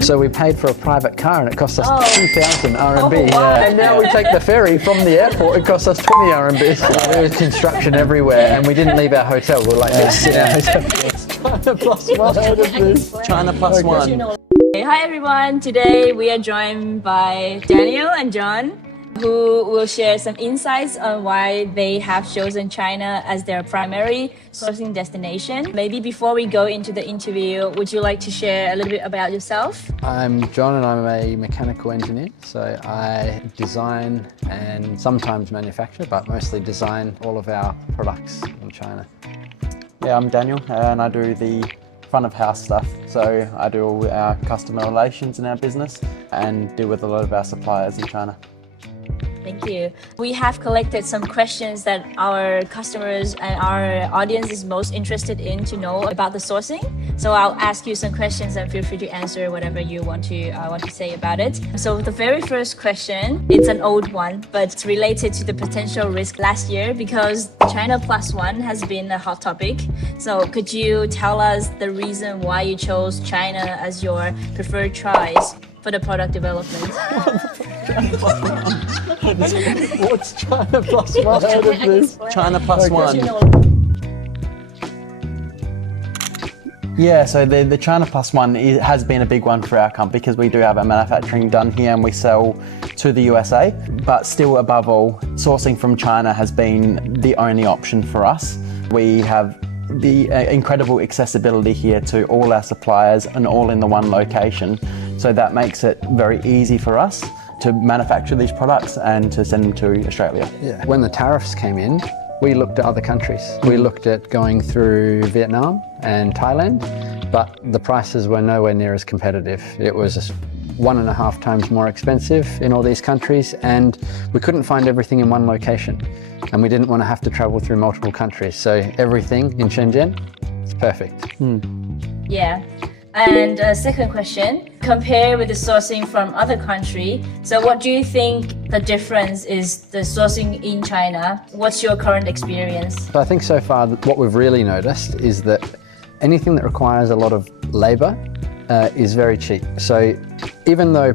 So we paid for a private car and it cost us 2,000 RMB. wow. And now we take the ferry from the airport, it costs us 20 RMB. There was construction everywhere and we didn't leave our hotel. We were like, let's sit in our hotel. China plus one out of this. China plus one. Hi everyone, today we are joined by Daniel and Jon, who will share some insights on why they have chosen China as their primary sourcing destination. Maybe before we go into the interview, would you like to share a little bit about yourself? I'm Jon and I'm a mechanical engineer. So I design and sometimes manufacture, but mostly design all of our products in China. Yeah, I'm Daniel and I do the front of house stuff. So I do all our customer relations in our business and deal with a lot of our suppliers in China. Thank you. We have collected some questions that our customers and our audience is most interested in to know about the sourcing. So I'll ask you some questions and feel free to answer whatever you want to say about it. So the very first question, it's an old one, but it's related to the potential risk last year because China plus one has been a hot topic. So could you tell us the reason why you chose China as your preferred choice for the product development? What's China plus one out of this? China plus one. Yeah, so the China plus one has been a big one for our company because we do have our manufacturing done here and we sell to the USA. But still, above all, sourcing from China has been the only option for us. We have the incredible accessibility here to all our suppliers and all in the one location. So that makes it very easy for us to manufacture these products and to send them to Australia. Yeah. When the tariffs came in, we looked at other countries. We looked at going through Vietnam and Thailand, but the prices were nowhere near as competitive. It was 1.5 times more expensive in all these countries, and we couldn't find everything in one location. And we didn't want to have to travel through multiple countries. So everything in Shenzhen is perfect. Yeah. And second question, compare with the sourcing from other country. So what do you think the difference is the sourcing in China? What's your current experience? So I think so far what we've really noticed is that anything that requires a lot of labor is very cheap. So even though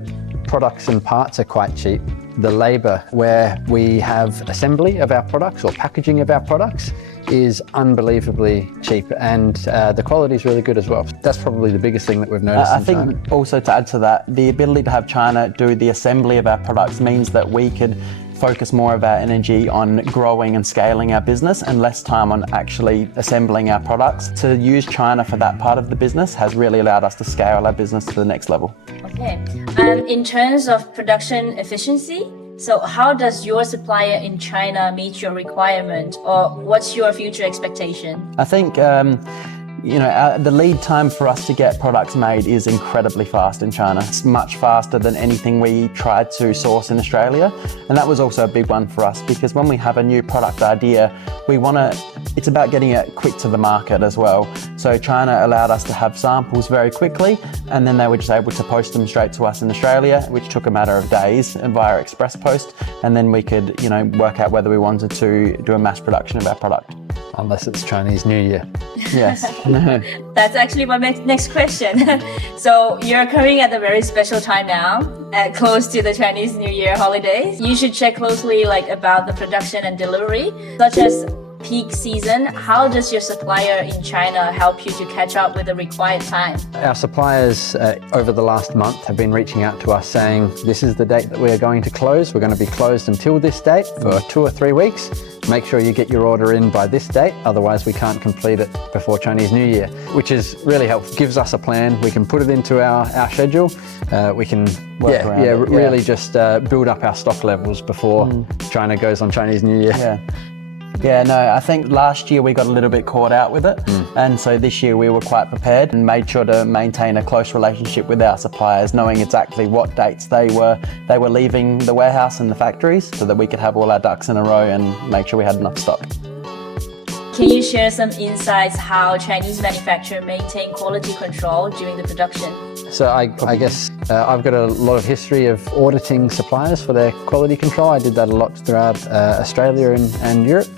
products and parts are quite cheap, the labor where we have assembly of our products or packaging of our products is unbelievably cheap, and the quality is really good as well. That's probably the biggest thing that we've noticed I in think China. also to add to that, the ability to have China do the assembly of our products means that we could focus more of our energy on growing and scaling our business and less time on actually assembling our products. To use China for that part of the business has really allowed us to scale our business to the next level. Okay. And in terms of production efficiency, so how does your supplier in China meet your requirement, or what's your future expectation? I think the lead time for us to get products made is incredibly fast in China. It's much faster than anything we tried to source in Australia. And that was also a big one for us because when we have a new product idea, it's about getting it quick to the market as well. So China allowed us to have samples very quickly, and then they were just able to post them straight to us in Australia, which took a matter of days via express post. And then we could, work out whether we wanted to do a mass production of our product. Unless it's Chinese New Year. Yes. That's actually my next question. So you're coming at a very special time now, close to the Chinese New Year holidays. You should check closely about the production and delivery, such as peak season. How does your supplier in China help you to catch up with the required time? Our suppliers over the last month have been reaching out to us saying, this is the date that we are going to close. We're going to be closed until this date for 2 or 3 weeks. Make sure you get your order in by this date, otherwise we can't complete it before Chinese New Year, which is really helpful. Gives us a plan. We can put it into our schedule. We can really just build up our stock levels before China goes on Chinese New Year. Yeah, no, I think last year we got a little bit caught out with it. And so this year we were quite prepared and made sure to maintain a close relationship with our suppliers, knowing exactly what dates they were leaving the warehouse and the factories so that we could have all our ducks in a row and make sure we had enough stock. Can you share some insights how Chinese manufacturers maintain quality control during the production? So I guess I've got a lot of history of auditing suppliers for their quality control. I did that a lot throughout Australia and Europe.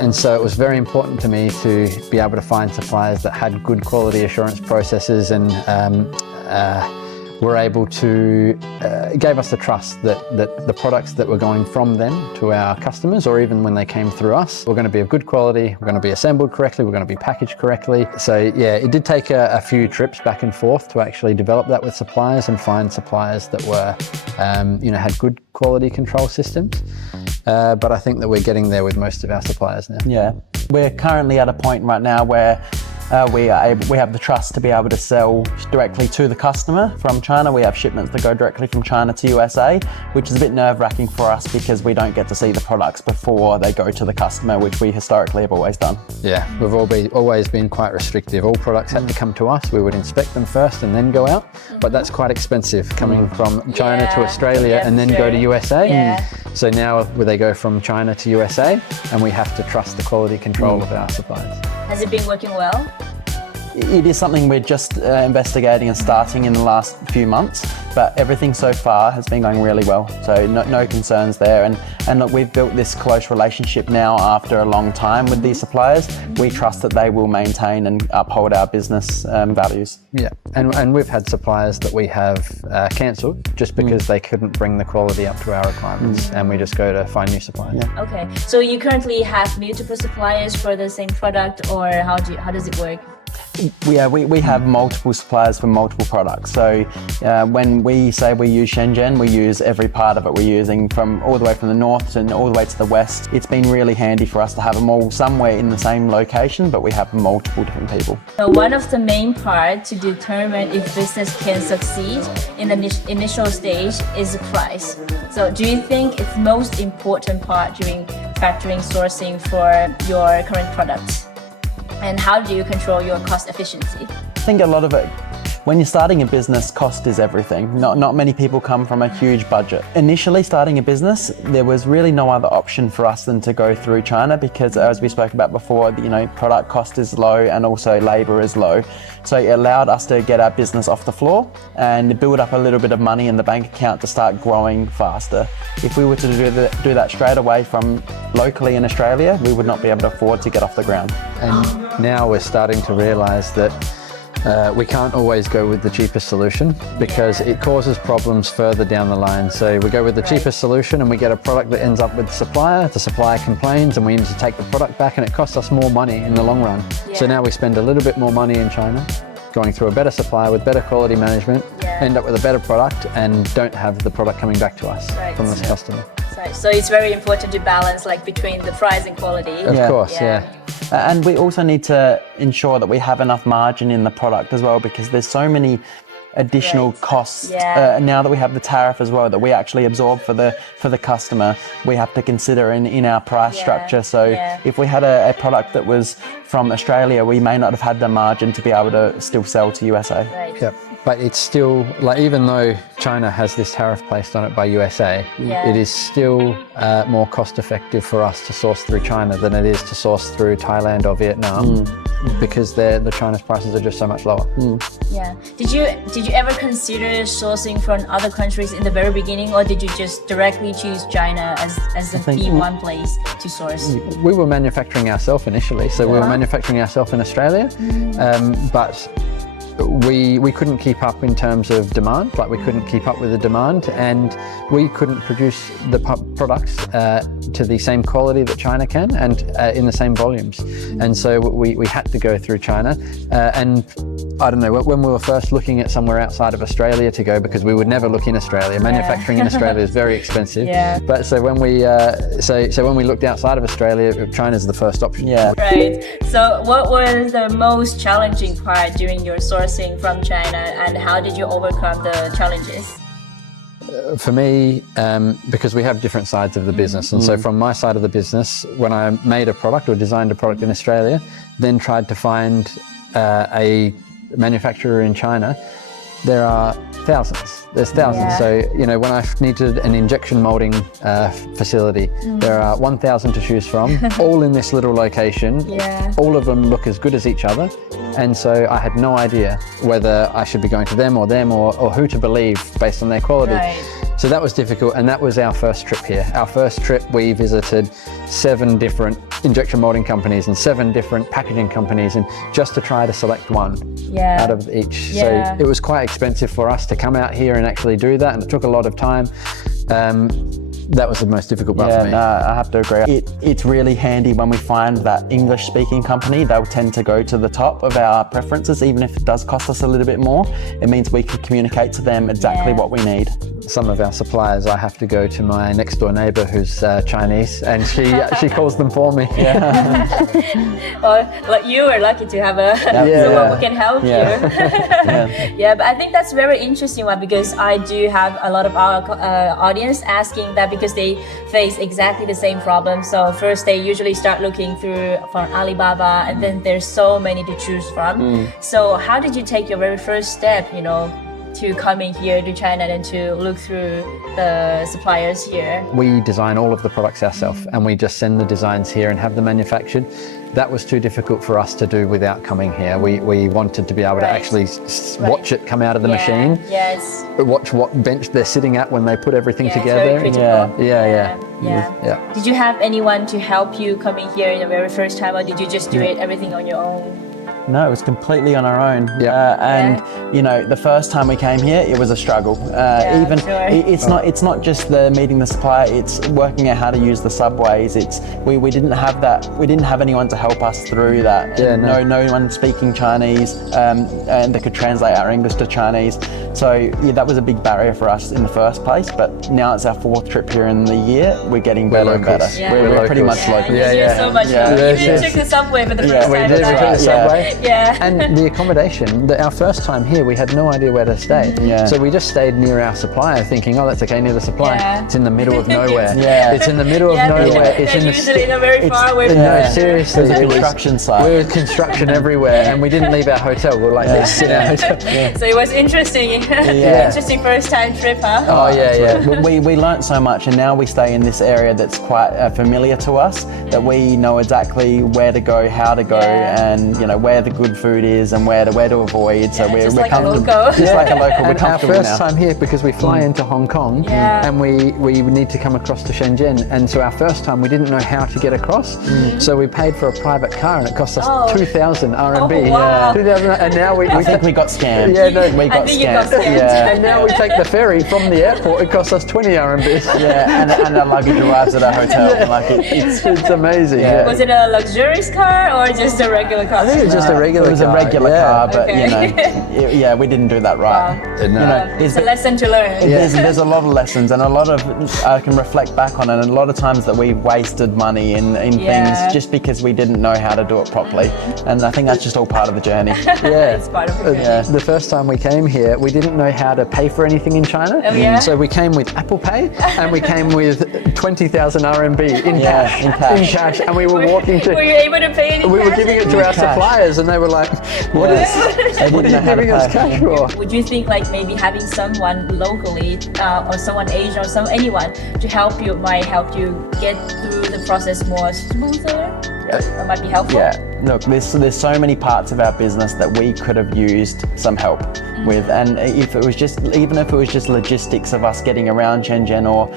And so it was very important to me to be able to find suppliers that had good quality assurance processes and were able to, it gave us the trust that the products that were going from them to our customers, or even when they came through us, were going to be of good quality, were going to be assembled correctly, were going to be packaged correctly. So yeah, it did take a few trips back and forth to actually develop that with suppliers and find suppliers that were, had good quality control systems. But I think that we're getting there with most of our suppliers now. Yeah, we're currently at a point right now where we have the trust to be able to sell directly to the customer from China. We have shipments that go directly from China to USA, which is a bit nerve-wracking for us because we don't get to see the products before they go to the customer, which we historically have always done. Yeah, we've always been quite restrictive. All products had to come to us. We would inspect them first and then go out, but that's quite expensive coming from China to Australia and then go to USA. Yeah. So now they go from China to USA, and we have to trust the quality control of our suppliers. Has it been working well? It is something we're just investigating and starting in the last few months, but everything so far has been going really well. So no concerns there. And look, we've built this close relationship now after a long time with these suppliers. We trust that they will maintain and uphold our business values. Yeah, and we've had suppliers that we have cancelled just because they couldn't bring the quality up to our requirements, and we just go to find new suppliers. Yeah. Okay, so you currently have multiple suppliers for the same product, or how does it work? We have multiple suppliers for multiple products. So when we say we use Shenzhen, we use every part of it. We're using from all the way from the north and all the way to the west. It's been really handy for us to have them all somewhere in the same location, but we have multiple different people. So one of the main parts to determine if business can succeed in the initial stage is the price. So do you think it's the most important part during factoring sourcing for your current products? And how do you control your cost efficiency? I think a lot of it, when you're starting a business, cost is everything. Not many people come from a huge budget. Initially starting a business, there was really no other option for us than to go through China because, as we spoke about before, product cost is low and also labor is low. So it allowed us to get our business off the floor and build up a little bit of money in the bank account to start growing faster. If we were to do that straight away from locally in Australia, we would not be able to afford to get off the ground. And now we're starting to realise that we can't always go with the cheapest solution because it causes problems further down the line. So we go with the cheapest solution and we get a product that ends up with the supplier complains and we need to take the product back and it costs us more money in the long run. Yeah. So now we spend a little bit more money in China, going through a better supplier with better quality management, end up with a better product and don't have the product coming back to us from this customer. So it's very important to balance between the price and quality. Of course, yeah. And we also need to ensure that we have enough margin in the product as well because there's so many additional costs now that we have the tariff as well that we actually absorb for the customer. We have to consider in our price structure. So if we had a product that was from Australia, we may not have had the margin to be able to still sell to USA. Right. Yep. But it's still, even though China has this tariff placed on it by USA, it is still more cost effective for us to source through China than it is to source through Thailand or Vietnam because the China's prices are just so much lower. Yeah. Did you ever consider sourcing from other countries in the very beginning, or did you just directly choose China as the P1 place to source? We were manufacturing ourselves initially, so we were manufacturing ourselves in Australia, but we couldn't keep up in terms of demand, we couldn't keep up with the demand and we couldn't produce the products to the same quality that China can and in the same volumes. And so we had to go through China and I don't know, when we were first looking at somewhere outside of Australia to go, because we would never look in Australia. Manufacturing in Australia is very expensive. But so when we when we looked outside of Australia, China's the first option. Right. So what was the most challenging part during your sourcing from China and how did you overcome the challenges? For me, because we have different sides of the business, and so from my side of the business, when I made a product or designed a product in Australia, then tried to find a manufacturer in China, there are thousands. There's thousands. So, when I needed an injection molding facility, there are 1,000 to choose from, all in this little location. All of them look as good as each other. And so I had no idea whether I should be going to them or who to believe based on their quality. So that was difficult, and that was our first trip here. Our first trip, we visited 7 different injection molding companies and 7 different packaging companies, and just to try to select one out of each. Yeah. So it was quite expensive for us to come out here and actually do that, and it took a lot of time. That was the most difficult part for me. No, I have to agree. It's really handy when we find that English-speaking company. They'll tend to go to the top of our preferences, even if it does cost us a little bit more. It means we can communicate to them exactly what we need. Some of our suppliers, I have to go to my next door neighbor who's Chinese, and she calls them for me. Well, like, you are lucky to have someone who can help you. Yeah, but I think that's very interesting one, because I do have a lot of our audience asking that, because they face exactly the same problem. So first they usually start looking through for Alibaba, and then there's so many to choose from. So how did you take your very first step, to coming here to China and to look through the suppliers here? We design all of the products ourselves, and we just send the designs here and have them manufactured. That was too difficult for us to do without coming here. We wanted to be able to actually watch it come out of the machine. Yes. Watch what bench they're sitting at when they put everything together. It's very critical. Yeah. Did you have anyone to help you coming here in the very first time, or did you just do everything on your own? No, it was completely on our own. The first time we came here, it was a struggle. It's not just the meeting the supplier, it's working out how to use the subways. We didn't have that. We didn't have anyone to help us through that. No one speaking Chinese, and that could translate our English to Chinese. So that was a big barrier for us in the first place. But now it's our 4th trip here in the year. We're getting better and better. We're pretty much local. You're so much. You took the subway for the first time. We did. We took the subway. Yeah. And the accommodation, our first time here, we had no idea where to stay. So we just stayed near our supplier, thinking, oh, that's okay, near the supplier. It's in the middle of nowhere. It's in the middle of nowhere. It's usually very far away from No, seriously. It was a construction site. There was construction everywhere, and we didn't leave our hotel. We were like, let's sit in our hotel. So it was interesting. Interesting first time trip, huh? Oh, yeah. We learnt so much, and now we stay in this area that's quite familiar to us, that we know exactly where to go, how to go, and where the good food is and where to avoid. So we're like comfortable. A local. Just like a local. We're And our comfortable first now. time here, because we fly into Hong Kong, and we need to come across to Shenzhen, and so our first time we didn't know how to get across, so we paid for a private car, and it cost us 2,000 RMB. Oh, wow. 2,000, and now we I think we got scammed. we got scammed. And now we take the ferry from the airport. It costs us 20 RMB. And our luggage arrives at our hotel. Like it's amazing. Was it a luxurious car or just a regular car? I think it was just a regular car. It was a regular car, but Okay. we didn't do that right. It's a lesson to learn. There's a lot of lessons, and a lot of I can reflect back on it, and a lot of times that we wasted money in things just because we didn't know how to do it properly. And I think that's just all part of the journey. It's part of the journey. The first time we came here, we didn't know how to pay for anything in China. So we came with Apple Pay, and we came with 20,000 RMB in cash, and we were walking to. Were you able to pay it in We cash? were giving it to our suppliers, and they were like, "What are you giving us cash for?" Would you think like maybe having someone locally or someone Asian or anyone to help you might help you get through the process more smoother? That might be helpful. Look, there's so many parts of our business that we could have used some help with, and even if it was just logistics of us getting around Shenzhen, or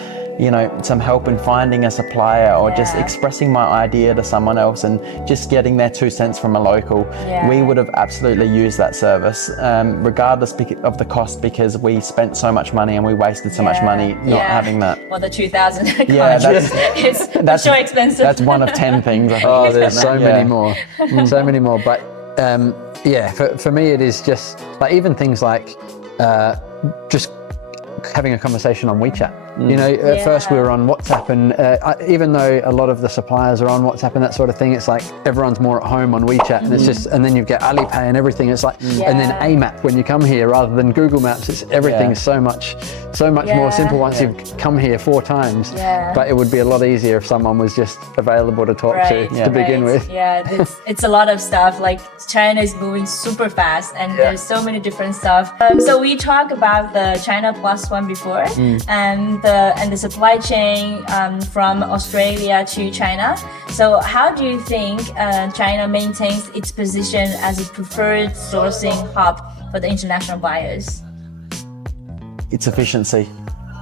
some help in finding a supplier, or just expressing my idea to someone else and just getting their 2 cents from a local, we would have absolutely used that service, regardless of the cost, because we spent so much money and we wasted so much money not having that. Well, the 2,000 that's so expensive. That's one of 10 things. I think. Oh, there's so many more. So many more. But for me, it is just like even things like just having a conversation on WeChat. At first we were on WhatsApp, and even though a lot of the suppliers are on WhatsApp and that sort of thing, it's like everyone's more at home on WeChat, and it's just, and then you get Alipay and everything. It's like, and then AMAP when you come here rather than Google Maps. It's everything is so much more simple once you've come here 4 times. But it would be a lot easier if someone was just available to talk to begin with. It's a lot of stuff. Like China is moving super fast, and there's so many different stuff. So we talked about the China Plus One before, and the supply chain from Australia to China. So how do you think China maintains its position as a preferred sourcing hub for the international buyers? It's efficiency.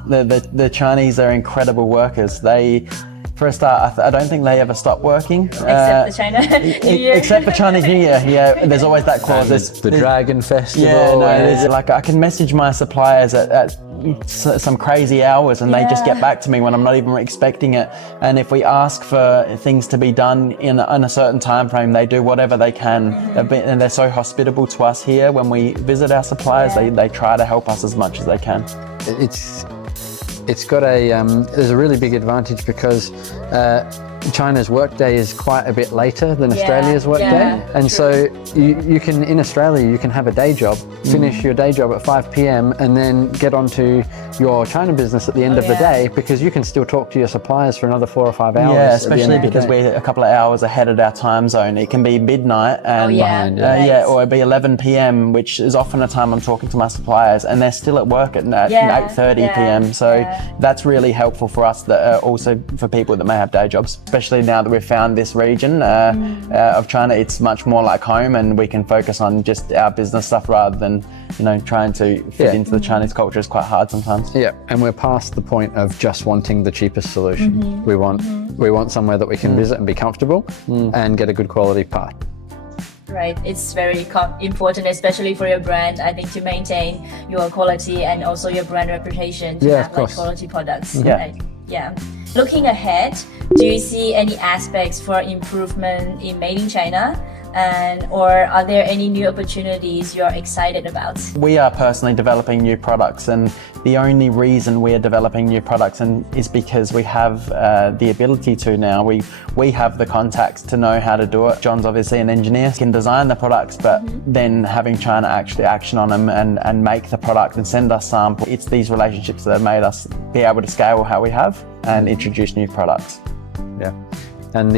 The Chinese are incredible workers. They For a start, I don't think they ever stop working. Except the China New Year. Except for Chinese New Year, yeah. There's always that clause. The Dragon Festival. Yeah, no, there's, like, I can message my suppliers at some crazy hours and they just get back to me when I'm not even expecting it. And if we ask for things to be done in a certain time frame, they do whatever they can. And they're so hospitable to us here. When we visit our suppliers, they try to help us as much as they can. It's got there's a really big advantage because China's workday is quite a bit later than Australia's workday, and so you can, in Australia, you can have a day job, finish your day job at 5 p.m. and then get onto your China business at the end of the day, because you can still talk to your suppliers for another 4 or 5 hours. Yeah, especially because we're a couple of hours ahead of our time zone. It can be midnight and or it'd be 11 p.m, which is often a time I'm talking to my suppliers, and they're still at work at 8:30 p.m. So that's really helpful for us. That also for people that may have day jobs. Especially now that we've found this region of China, it's much more like home, and we can focus on just our business stuff rather than, trying to fit into the Chinese culture is quite hard sometimes. Yeah, and we're past the point of just wanting the cheapest solution. We want somewhere that we can visit and be comfortable and get a good quality part. Right, it's very important, especially for your brand, I think, to maintain your quality and also your brand reputation to have like quality products. Looking ahead, do you see any aspects for improvement in Made in China? Or are there any new opportunities you're excited about? We are personally developing new products, and the only reason we are developing new products is because we have the ability to now. We have the contacts to know how to do it. John's obviously an engineer, can design the products, but then having China actually action on them and make the product and send us samples. It's these relationships that have made us be able to scale how we have and introduce new products. Yeah. And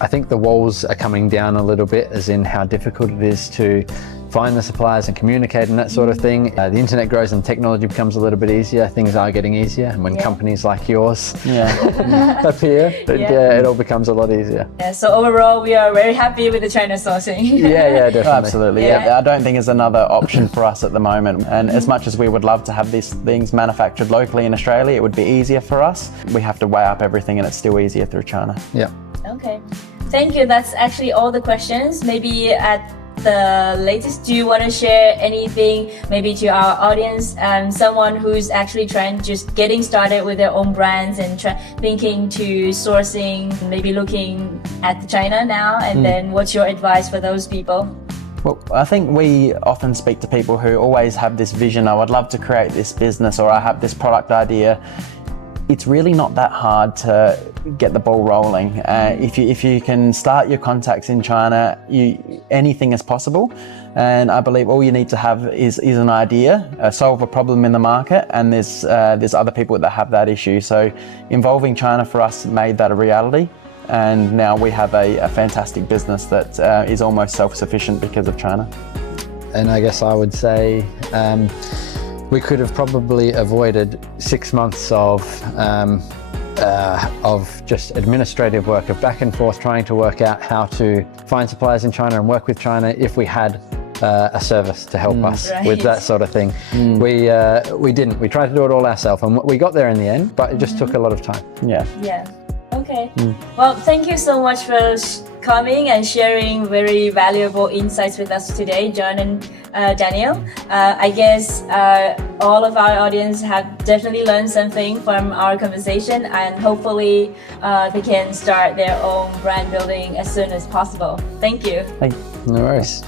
I think the walls are coming down a little bit, as in how difficult it is to find the suppliers and communicate and that sort of thing. The internet grows and technology becomes a little bit easier. Things are getting easier, and when companies like yours appear, it all becomes a lot easier. Yeah, so overall, we are very happy with the China sourcing. Yeah, definitely. Absolutely. I don't think there's another option for us at the moment. And as much as we would love to have these things manufactured locally in Australia, it would be easier for us. We have to weigh up everything, and it's still easier through China. Yeah. Okay. Thank you. That's actually all the questions. Maybe at the latest, do you want to share anything maybe to our audience, someone who's actually just getting started with their own brands and thinking to sourcing, maybe looking at China now, and then what's your advice for those people? Well, I think we often speak to people who always have this vision, I would love to create this business, or I have this product idea. It's really not that hard to get the ball rolling. If you can start your contacts in China, anything is possible. And I believe all you need to have is an idea, solve a problem in the market, and there's other people that have that issue. So involving China for us made that a reality. And now we have a fantastic business that is almost self-sufficient because of China. And I guess I would say, we could have probably avoided 6 months of just administrative work, of back and forth trying to work out how to find suppliers in China and work with China if we had a service to help us with that sort of thing. We didn't. We tried to do it all ourselves, and we got there in the end, but it just took a lot of time. Yeah. Okay. Well, thank you so much for coming and sharing very valuable insights with us today, Jon and Daniel. I guess all of our audience have definitely learned something from our conversation, and hopefully they can start their own brand building as soon as possible. Thank you. Thank you. No worries.